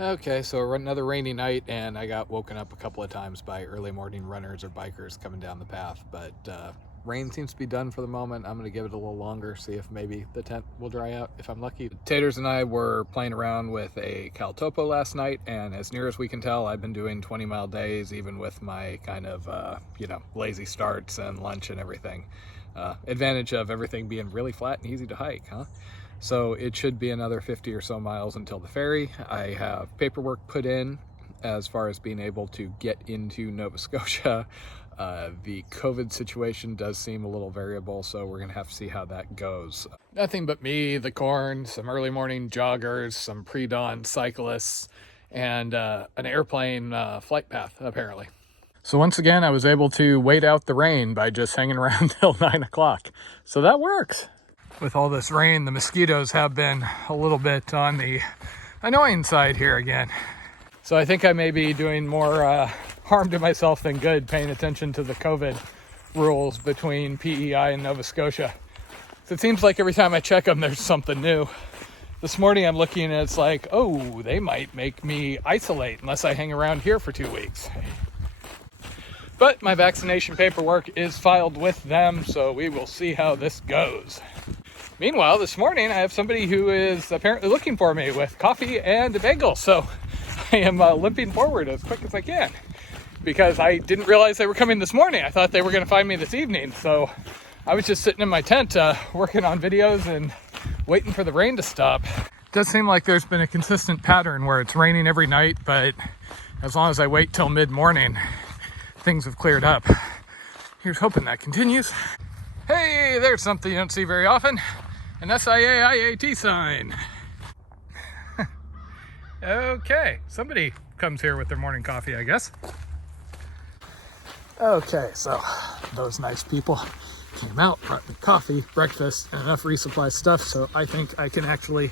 Okay, so another rainy night, and I got woken up a couple of times by early morning runners or bikers coming down the path, but rain seems to be done for the moment. I'm going to give it a little longer, see if maybe the tent will dry out if I'm lucky. Taters and I were playing around with a Cal Topo last night, and as near as we can tell, I've been doing 20-mile days, even with my kind of, lazy starts and lunch and everything. Advantage of everything being really flat and easy to hike, huh? So it should be another 50 or so miles until the ferry. I have paperwork put in as far as being able to get into Nova Scotia. The COVID situation does seem a little variable, so we're gonna have to see how that goes. Nothing but me, the corn, some early morning joggers, some pre-dawn cyclists, and an airplane flight path, apparently. So once again, I was able to wait out the rain by just hanging around till 9 o'clock. So that works. With all this rain, the mosquitoes have been a little bit on the annoying side here again. So I think I may be doing more harm to myself than good, paying attention to the COVID rules between PEI and Nova Scotia. So it seems like every time I check them, there's something new. This morning I'm looking and it's like, oh, they might make me isolate unless I hang around here for 2 weeks. But my vaccination paperwork is filed with them, so we will see how this goes. Meanwhile, this morning I have somebody who is apparently looking for me with coffee and a bagel, so I am limping forward as quick as I can because I didn't realize they were coming this morning. I thought they were going to find me this evening, so I was just sitting in my tent working on videos and waiting for the rain to stop. It does seem like there's been a consistent pattern where it's raining every night, but as long as I wait till mid-morning, things have cleared up. Here's hoping that continues. Hey, there's something you don't see very often. An SIA-IAT sign. Okay, somebody comes here with their morning coffee, I guess. Okay, so those nice people came out, brought me coffee, breakfast, and enough resupply stuff, so I think I can actually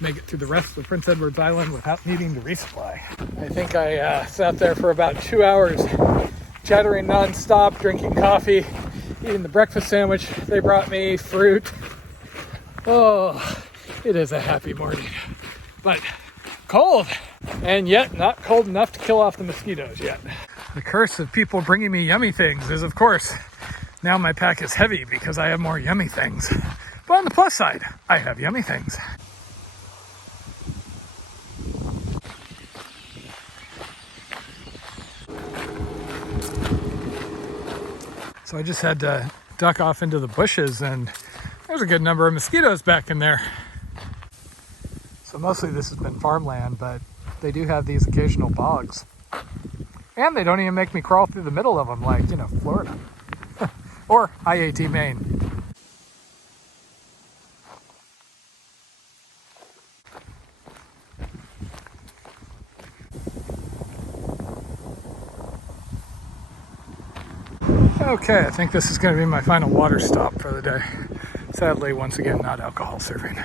make it through the rest of Prince Edward Island without needing to resupply. I think I sat there for about 2 hours, chattering non-stop, drinking coffee, eating the breakfast sandwich they brought me, fruit. Oh, it is a happy morning, but cold, and yet not cold enough to kill off the mosquitoes yet. The curse of people bringing me yummy things is, of course, now my pack is heavy because I have more yummy things. But on the plus side, I have yummy things. So I just had to duck off into the bushes, and there's a good number of mosquitoes back in there. So mostly this has been farmland, but they do have these occasional bogs. And they don't even make me crawl through the middle of them like, Florida. Or IAT Maine. Okay, I think this is going to be my final water stop for the day. Sadly, once again, not alcohol serving.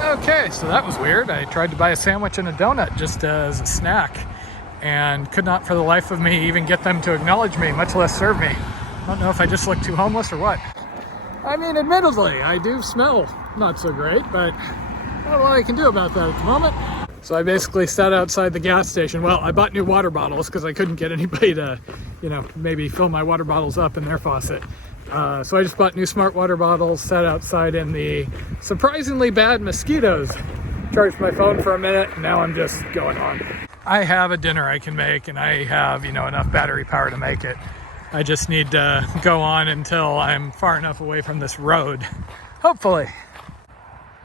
Okay, so that was weird. I tried to buy a sandwich and a donut just as a snack and could not for the life of me even get them to acknowledge me, much less serve me. I don't know if I just look too homeless or what. I mean, admittedly, I do smell not so great, but not a lot I can do about that at the moment. So I basically sat outside the gas station. Well, I bought new water bottles because I couldn't get anybody to, maybe fill my water bottles up in their faucet. So I just bought new smart water bottles, sat outside in the surprisingly bad mosquitoes, charged my phone for a minute, and now I'm just going on. I have a dinner I can make, and I have, enough battery power to make it. I just need to go on until I'm far enough away from this road, hopefully.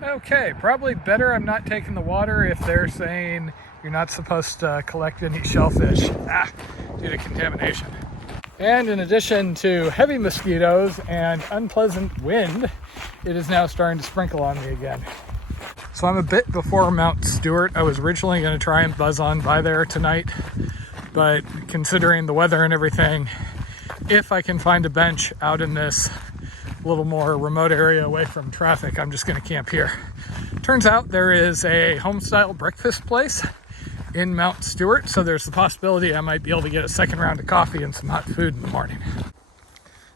Okay, probably better I'm not taking the water if they're saying you're not supposed to collect any shellfish due to contamination. And in addition to heavy mosquitoes and unpleasant wind, it is now starting to sprinkle on me again. So I'm a bit before Mount Stewart. I was originally going to try and buzz on by there tonight, but considering the weather and everything, if I can find a bench out in this little more remote area away from traffic, I'm just going to camp here. Turns out there is a home-style breakfast place in Mount Stewart, so there's the possibility I might be able to get a second round of coffee and some hot food in the morning.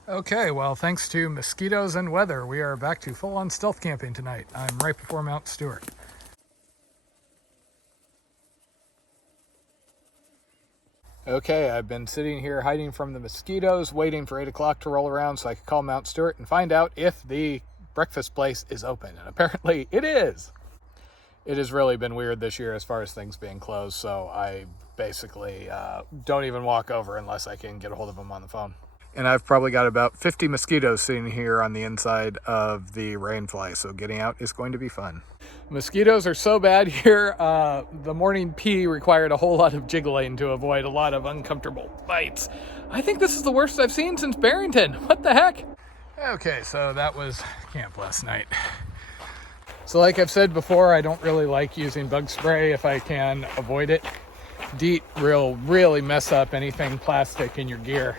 Okay, well, thanks to mosquitoes and weather, we are back to full-on stealth camping tonight. I'm right before Mount Stewart. Okay, I've been sitting here hiding from the mosquitoes, waiting for 8 o'clock to roll around so I could call Mount Stewart and find out if the breakfast place is open. And apparently it is. It has really been weird this year as far as things being closed, so I basically don't even walk over unless I can get a hold of them on the phone. And I've probably got about 50 mosquitoes sitting here on the inside of the rainfly, so getting out is going to be fun. Mosquitoes are so bad here, the morning pee required a whole lot of jiggling to avoid a lot of uncomfortable bites. I think this is the worst I've seen since Barrington. What the heck? Okay, so that was camp last night. So like I've said before, I don't really like using bug spray if I can avoid it. DEET will really mess up anything plastic in your gear.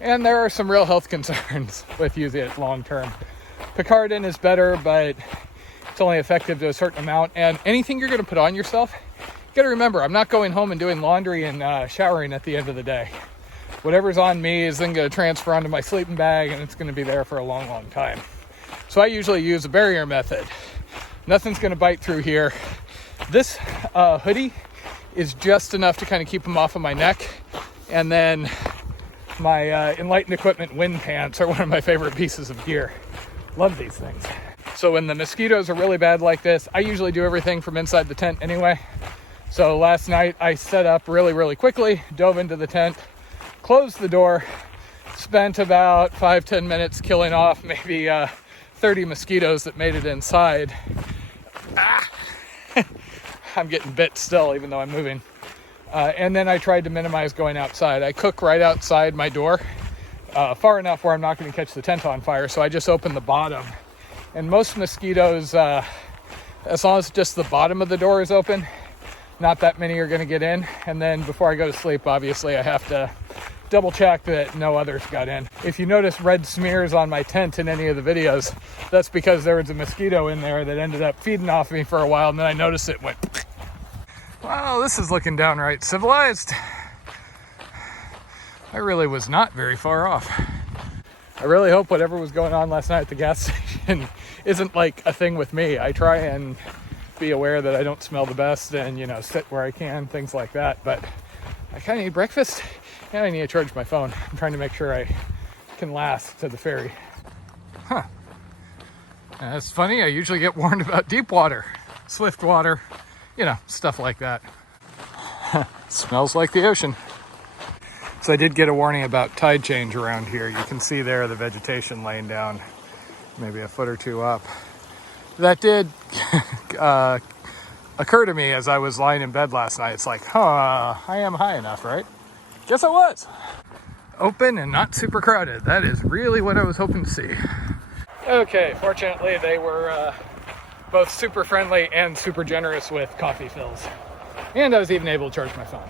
And there are some real health concerns with using it long term. Picardin is better, but it's only effective to a certain amount. And anything you're going to put on yourself, you got to remember, I'm not going home and doing laundry and showering at the end of the day. Whatever's on me is then going to transfer onto my sleeping bag, and it's going to be there for a long, long time. So I usually use a barrier method. Nothing's going to bite through here. This hoodie is just enough to kind of keep them off of my neck. And then my Enlightened Equipment wind pants are one of my favorite pieces of gear. Love these things. So when the mosquitoes are really bad like this, I usually do everything from inside the tent anyway. So last night I set up really quickly, dove into the tent, closed the door, spent about 5-10 minutes killing off maybe 30 mosquitoes that made it inside. I'm getting bit still, even though I'm moving. And then I tried to minimize going outside. I cook right outside my door, far enough where I'm not going to catch the tent on fire. So I just opened the bottom. And most mosquitoes, as long as just the bottom of the door is open, not that many are going to get in. And then before I go to sleep, obviously, I have to double check that no others got in. If you notice red smears on my tent in any of the videos, that's because there was a mosquito in there that ended up feeding off me for a while, and then I noticed it went, well, this is looking downright civilized. I really was not very far off. I really hope whatever was going on last night at the gas station isn't like a thing with me. I try and be aware that I don't smell the best and, you know, sit where I can, things like that. But I kind of need breakfast and I need to charge my phone. I'm trying to make sure I can last to the ferry. Huh. That's funny. I usually get warned about deep water, swift water, you know, stuff like that. Smells like the ocean. So I did get a warning about tide change around here. You can see there the vegetation laying down maybe a foot or two up. That did occur to me as I was lying in bed last night. It's like, I am high enough, right? Guess I was. Open and not super crowded. That is really what I was hoping to see. Okay, fortunately they were both super friendly and super generous with coffee fills. And I was even able to charge my phone.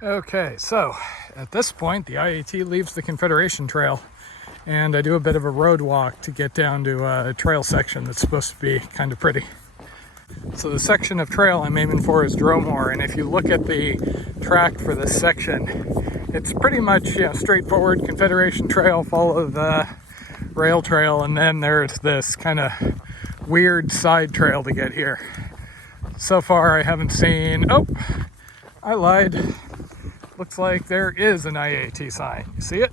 Okay, so at this point, the IAT leaves the Confederation Trail, and I do a bit of a road walk to get down to a trail section that's supposed to be kind of pretty. So the section of trail I'm aiming for is DROMORE, and if you look at the track for this section, it's pretty much, you know, straightforward Confederation Trail, follow the rail trail, and then there's this kind of weird side trail to get here. So far I haven't seen, oh, I lied. Looks like there is an IAT sign. You see it?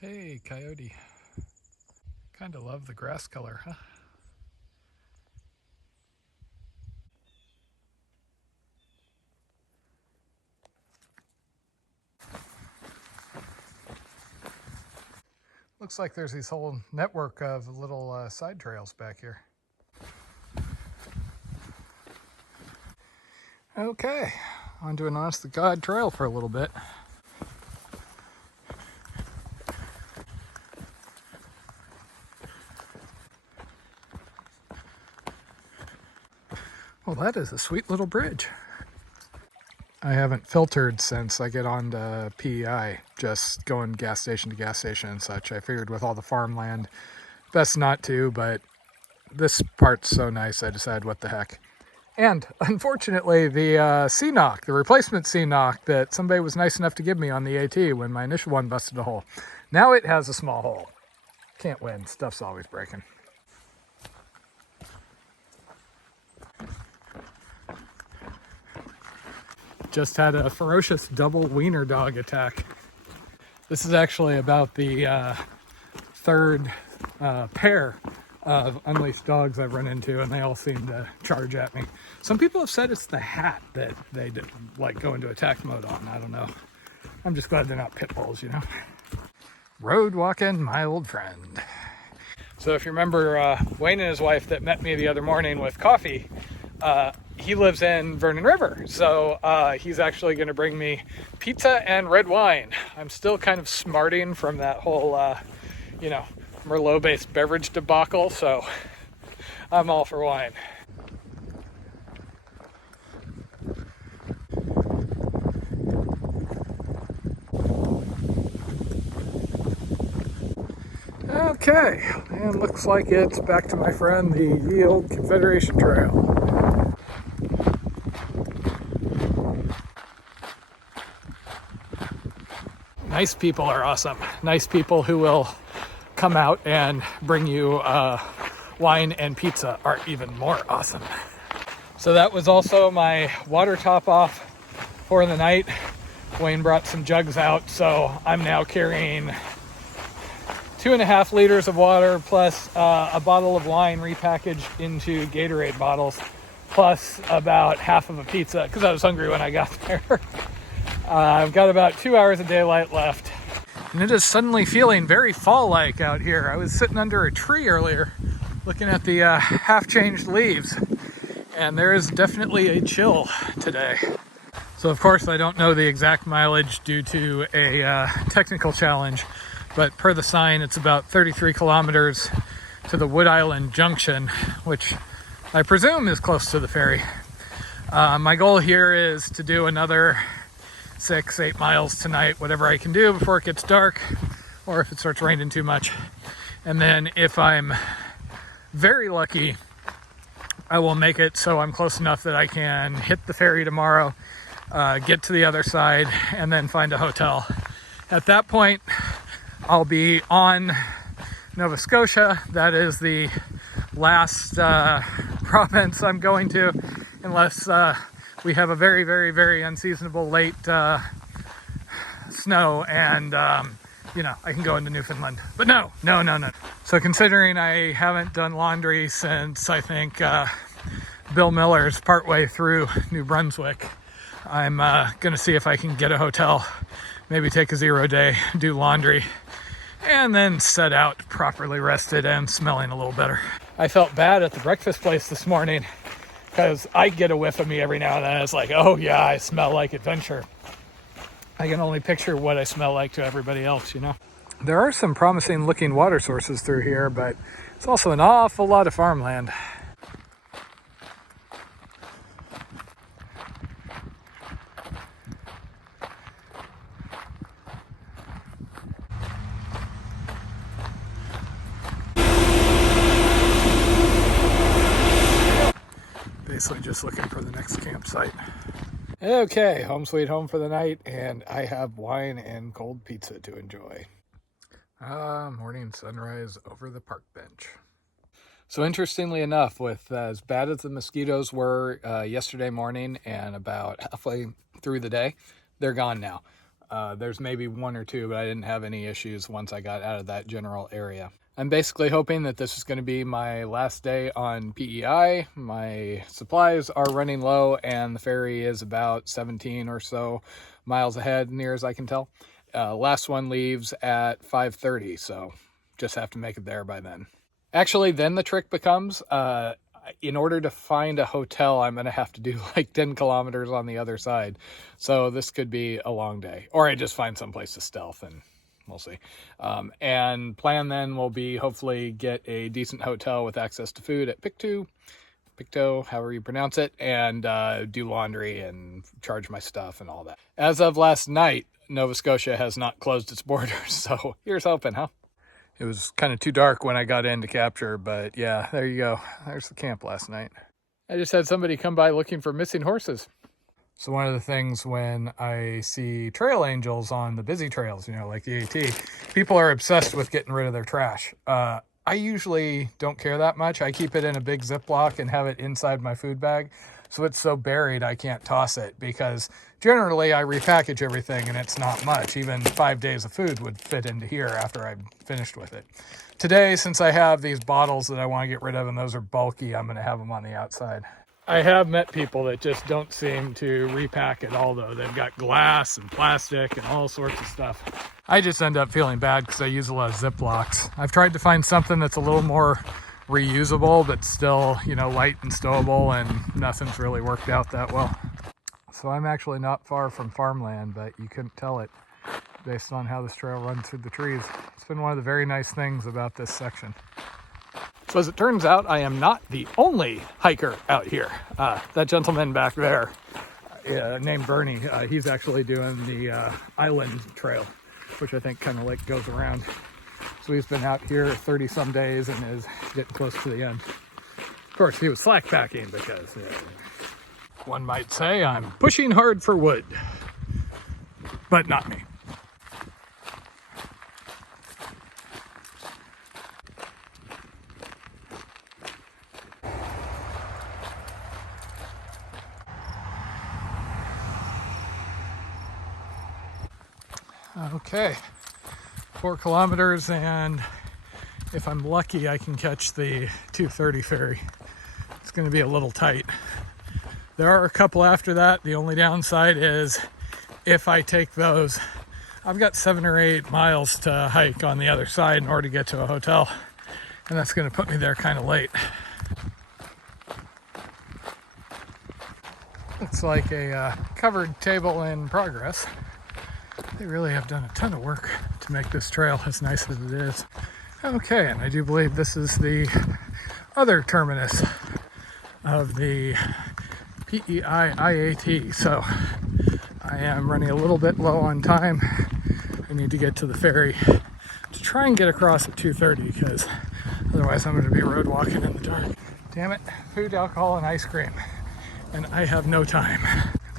Hey, coyote. Kind of love the grass color, huh? Looks like there's this whole network of little side trails back here. Okay, on to an honest to God trail for a little bit. Well, that is a sweet little bridge. I haven't filtered since I get on to PEI, just going gas station to gas station and such. I figured with all the farmland, best not to, but this part's so nice I decided what the heck. And unfortunately, the C-knock, the replacement C-knock that somebody was nice enough to give me on the AT when my initial one busted a hole, now it has a small hole. Can't win. Stuff's always breaking. Just had a ferocious double wiener dog attack. This is actually about the third pair of unleashed dogs I've run into, and they all seem to charge at me. Some people have said it's the hat that they like go into attack mode on. I don't know. I'm just glad they're not pit bulls, you know. Road walking, my old friend. So if you remember Wayne and his wife that met me the other morning with coffee, he lives in Vernon River. So he's actually going to bring me pizza and red wine. I'm still kind of smarting from that whole, you know, Merlot-based beverage debacle, so I'm all for wine. Okay, and looks like it's back to my friend, the ye old Confederation Trail. Nice people are awesome. Nice people who will come out and bring you wine and pizza are even more awesome. So that was also my water top off for the night. Wayne brought some jugs out, so I'm now carrying 2.5 liters of water plus a bottle of wine repackaged into Gatorade bottles, plus about half of a pizza because I was hungry when I got there. I've got about 2 hours of daylight left. And it is suddenly feeling very fall-like out here. I was sitting under a tree earlier looking at the half-changed leaves, and there is definitely a chill today. So of course I don't know the exact mileage due to a technical challenge, but per the sign it's about 33 kilometers to the Wood Island Junction, which I presume is close to the ferry. My goal here is to do another 6-8 miles tonight, whatever I can do before it gets dark, or if it starts raining too much. And then if I'm very lucky, I will make it so I'm close enough that I can hit the ferry tomorrow, get to the other side, and then find a hotel. At that point, I'll be on Nova Scotia. That is the last province I'm going to, unless we have a very, very, very unseasonable late snow, and you know, I can go into Newfoundland. But no. So considering I haven't done laundry since I think Bill Miller's partway through New Brunswick, I'm gonna see if I can get a hotel, maybe take a 0 day, do laundry, and then set out properly rested and smelling a little better. I felt bad at the breakfast place this morning because I get a whiff of me every now and then. It's like, oh yeah, I smell like adventure. I can only picture what I smell like to everybody else, you know. There are some promising looking water sources through here, but it's also an awful lot of farmland. Basically just looking for the next campsite. Okay, home sweet home for the night, and I have wine and cold pizza to enjoy. Morning sunrise over the park bench. So interestingly enough, with as bad as the mosquitoes were yesterday morning and about halfway through the day, they're gone now. There's maybe one or two, but I didn't have any issues once I got out of that general area. I'm basically hoping that this is going to be my last day on PEI. My supplies are running low, and the ferry is about 17 or so miles ahead, near as I can tell. Last one leaves at 5:30, so just have to make it there by then. Actually, then the trick becomes, in order to find a hotel, I'm going to have to do like 10 kilometers on the other side. So this could be a long day, or I just find someplace to stealth, and we'll see. And plan then will be hopefully get a decent hotel with access to food at Pictou, however you pronounce it, and do laundry and charge my stuff and all that. As of last night, Nova Scotia has not closed its borders, so here's hoping, huh? It was kind of too dark when I got in to capture, but yeah, there you go. There's the camp last night. I just had somebody come by looking for missing horses. So one of the things when I see trail angels on the busy trails, you know, like the AT, people are obsessed with getting rid of their trash. I usually don't care that much. I keep it in a big Ziploc and have it inside my food bag, so it's so buried I can't toss it, because generally I repackage everything and it's not much. Even 5 days of food would fit into here after I'm finished with it. Today, since I have these bottles that I want to get rid of and those are bulky, I'm going to have them on the outside. I have met people that just don't seem to repack at all, though. They've got glass and plastic and all sorts of stuff. I just end up feeling bad because I use a lot of Ziplocs. I've tried to find something that's a little more reusable, but still, you know, light and stowable, and nothing's really worked out that well. So I'm actually not far from farmland, but you couldn't tell it based on how this trail runs through the trees. It's been one of the very nice things about this section. So as it turns out, I am not the only hiker out here. That gentleman back there, named Bernie, he's actually doing the island trail, which I think kind of like goes around. So he's been out here 30 some days and is getting close to the end. Of course, he was slack packing because one might say I'm pushing hard for wood, but not me. Okay, 4 kilometers, and if I'm lucky I can catch the 2:30 ferry. It's going to be a little tight. There are a couple after that. The only downside is if I take those, I've got 7 or 8 miles to hike on the other side in order to get to a hotel, and that's going to put me there kind of late. Looks like a covered table in progress. They really have done a ton of work to make this trail as nice as it is. Okay, and I do believe this is the other terminus of the PEI IAT. So I am running a little bit low on time. I need to get to the ferry to try and get across at 2:30, because otherwise I'm going to be road walking in the dark. Damn it, food, alcohol, and ice cream. And I have no time.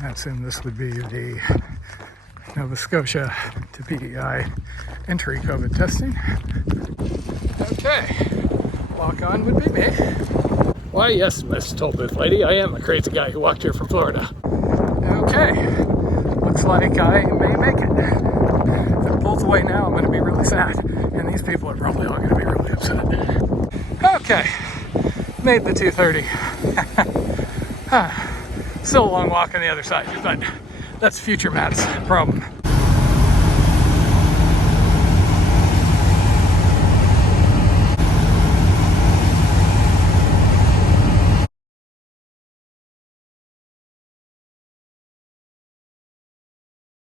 I assume this would be the Nova Scotia to PEI entry COVID testing. Okay, walk on would be me. Why, yes, Miss Toll Booth Lady, I am a crazy guy who walked here from Florida. Okay, looks like I may make it. If it pulls away now, I'm going to be really sad, and these people are probably all going to be really upset. Okay, made the 2:30. Still a long walk on the other side, but that's future Matt's problem.